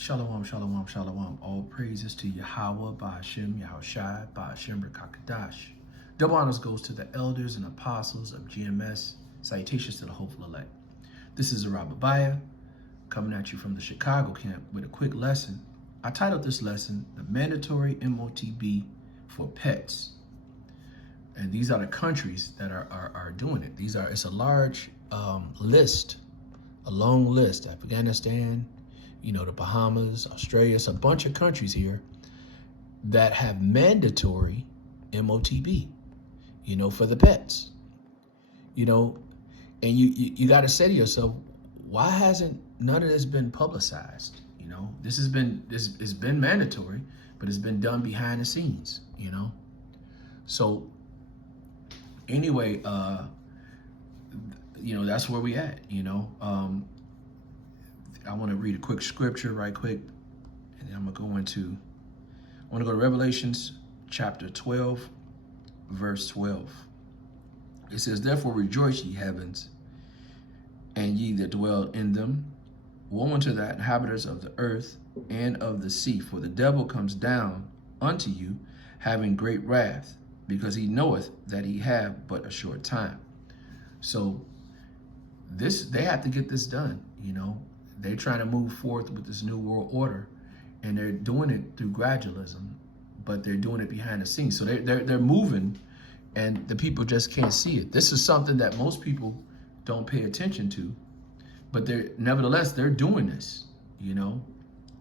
Shalom, shalom, shalom. All praises to Yahweh, Ba'ashem, Yahushai, Ba'ashem, Rekakadash. Double honors goes to the elders and apostles of GMS. Salutations to the hopeful elect. This is Arabiah coming at you from the Chicago camp with a quick lesson. I titled this lesson, The Mandatory Motb for Pets. And these are the countries that are doing it. It's a large list, a long list. Afghanistan, the Bahamas, Australia, it's a bunch of countries here that have mandatory Motb, for the pets, and you got to say to yourself, why hasn't none of this been publicized? This has been mandatory, but it's been done behind the scenes, So anyway, that's where we at, I want to read a quick scripture right quick, and then I want to go to Revelations chapter 12, verse 12. It says, "Therefore rejoice, ye heavens, and ye that dwell in them. Woe unto the inhabitants of the earth and of the sea, for the devil comes down unto you, having great wrath, because he knoweth that he have but a short time." So they have to get this done, They're trying to move forth with this new world order, and they're doing it through gradualism, but they're doing it behind the scenes. So they're moving, and the people just can't see it. This is something that most people don't pay attention to, but nevertheless they're doing this, and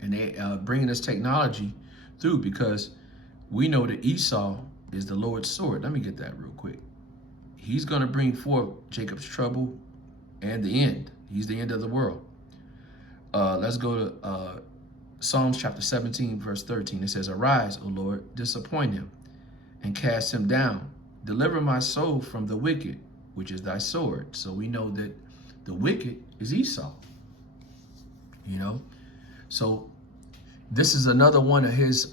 they bringing this technology through, because we know that Esau is the Lord's sword. Let me get that real quick. He's going to bring forth Jacob's trouble and the end. He's the end of the world. Let's go to Psalms chapter 17, verse 13. It says, "Arise, O Lord, disappoint him, and cast him down. Deliver my soul from the wicked, which is thy sword." So we know that the wicked is Esau, So this is another one of his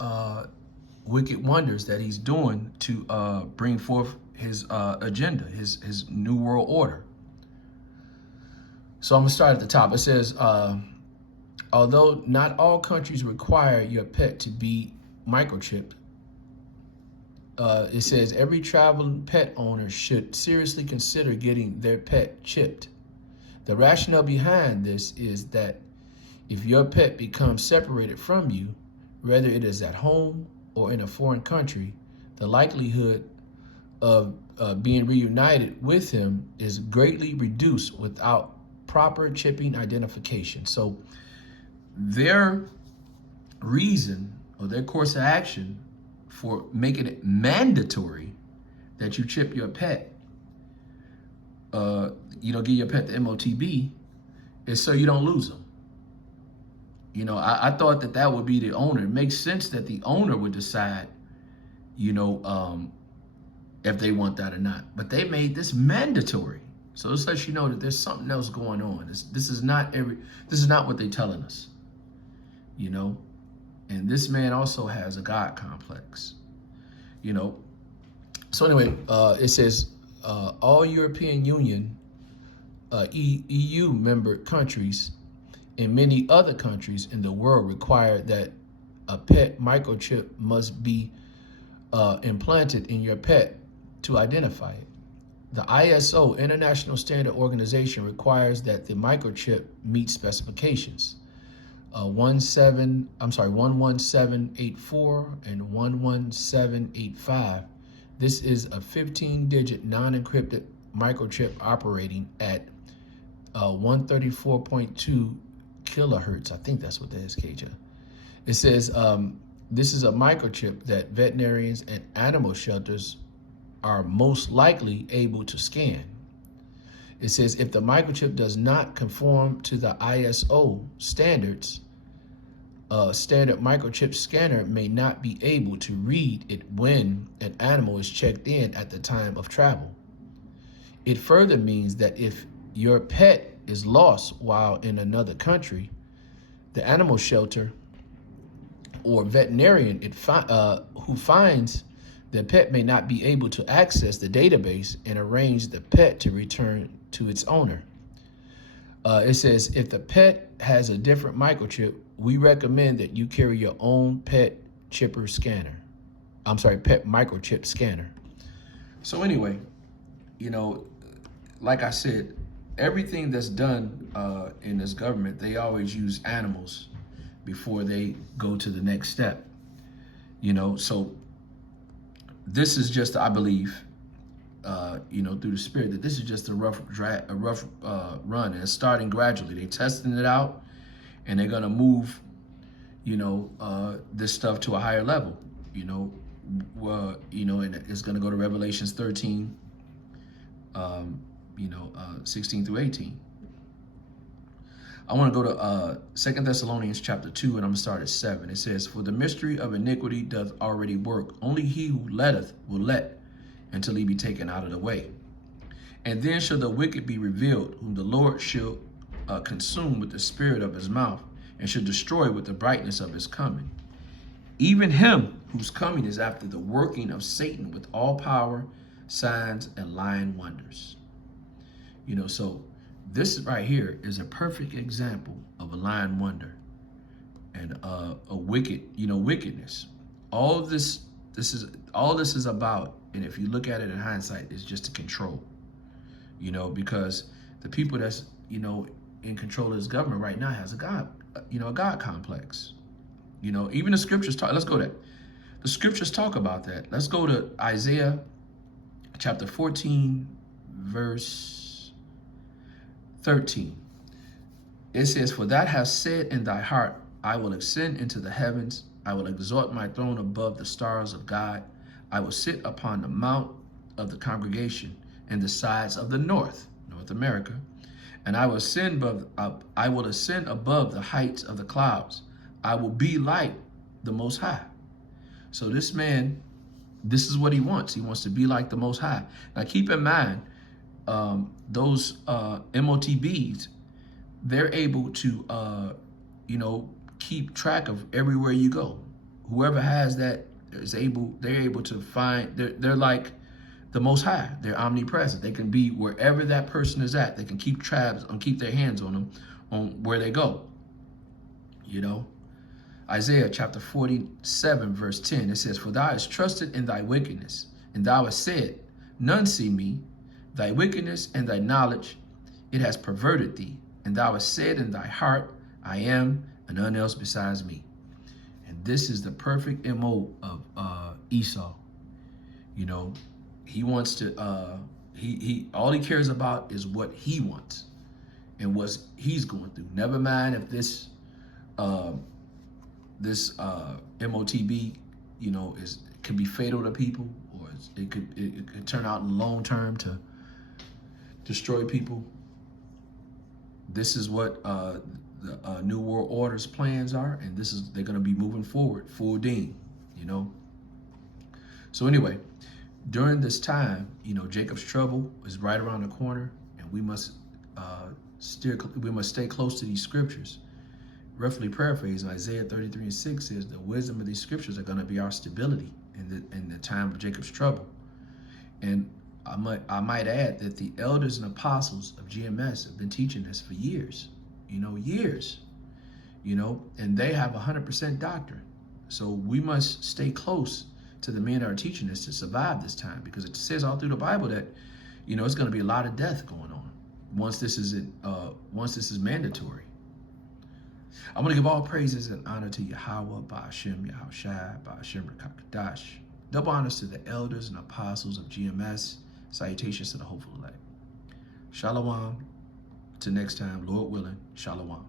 wicked wonders that he's doing to bring forth his agenda, his new world order. So I'm going to start at the top. It says, although not all countries require your pet to be microchipped, it says every traveling pet owner should seriously consider getting their pet chipped. The rationale behind this is that if your pet becomes separated from you, whether it is at home or in a foreign country, the likelihood of being reunited with him is greatly reduced without proper chipping identification. So their reason or their course of action for making it mandatory that you chip your pet, give your pet the Motb, is so you don't lose them. I thought that would be the owner. It makes sense that the owner would decide, if they want that or not. But they made this mandatory. So this lets you know that there's something else going on. This is not what they're telling us, And this man also has a God complex, So anyway, it says all European Union, EU member countries, and many other countries in the world require that a pet microchip must be implanted in your pet to identify it. The ISO, International Standard Organization, requires that the microchip meet specifications 11784 and 11785. This is a 15-digit non-encrypted microchip operating at 134.2 kilohertz. I think that's what that is, KJ. It says this is a microchip that veterinarians and animal shelters are most likely able to scan. It says if the microchip does not conform to the ISO standards, a standard microchip scanner may not be able to read it when an animal is checked in at the time of travel. It further means that if your pet is lost while in another country, the animal shelter or veterinarian who finds the pet may not be able to access the database and arrange the pet to return to its owner. It says if the pet has a different microchip, we recommend that you carry your own pet chipper scanner. I'm sorry, pet microchip scanner. So anyway, you know, like I said, everything that's done in this government, they always use animals before they go to the next step. You know, so this is just, I believe, you know, through the Spirit, that this is just a rough run, and it's starting gradually. They're testing it out, and they're gonna move, you know, this stuff to a higher level. You know, and it's gonna go to Revelations 13, you know, 16 through 18. I want to go to 2 Thessalonians chapter 2, and I'm going to start at 7. It says, "For the mystery of iniquity doth already work. Only he who letteth will let until he be taken out of the way. And then shall the wicked be revealed, whom the Lord shall consume with the spirit of his mouth, and shall destroy with the brightness of his coming. Even him whose coming is after the working of Satan with all power, signs, and lying wonders." You know, so this right here is a perfect example of a lying wonder and a wicked, you know, wickedness. All this is about, and if you look at it in hindsight, is just to control. You know, because the people that's, you know, in control of this government right now has a God complex. You know, even the scriptures talk. Let's go there. The scriptures talk about that. Let's go to Isaiah chapter 14, verse 13. It says, "For thou hast said in thy heart, I will ascend into the heavens. I will exalt my throne above the stars of God. I will sit upon the mount of the congregation in the sides of the North America. And I will ascend above the heights of the clouds. I will be like the Most High." So this man, this is what he wants. He wants to be like the Most High. Now keep in mind, those Motbs, they're able to, you know, keep track of everywhere you go. Whoever has that they're able to find, they're like the Most High. They're omnipresent. They can be wherever that person is at. They can keep tabs and keep their hands on them, on where they go. You know, Isaiah chapter 47, verse 10, it says, "For thou hast trusted in thy wickedness, and thou hast said, none see me. Thy wickedness and thy knowledge, it has perverted thee. And thou hast said in thy heart, I am, and none else besides me." And this is the perfect MO of Esau. You know, he wants to, all he cares about is what he wants and what he's going through. Never mind if this Motb, you know, can be fatal to people, or it could turn out in long term to destroy people. This is what the New World Order's plans are, and they're going to be moving forward full steam, you know. So anyway, during this time, you know, Jacob's trouble is right around the corner, and we must stay close to these scriptures. Roughly paraphrasing, Isaiah 33 and 6 says the wisdom of these scriptures are going to be our stability in the time of Jacob's trouble. And I might add that the elders and apostles of GMS have been teaching this for years, and they have 100% doctrine. So we must stay close to the men that are teaching this to survive this time, because it says all through the Bible that, you know, it's going to be a lot of death going on once this is mandatory. I'm going to give all praises and honor to Yahweh, Ba'ashem, Yahushai, Ba'ashem, Rakakadash. Double honors to the elders and apostles of GMS. Salutations to the hopeful elect. Shalom. Till next time, Lord willing, shalom.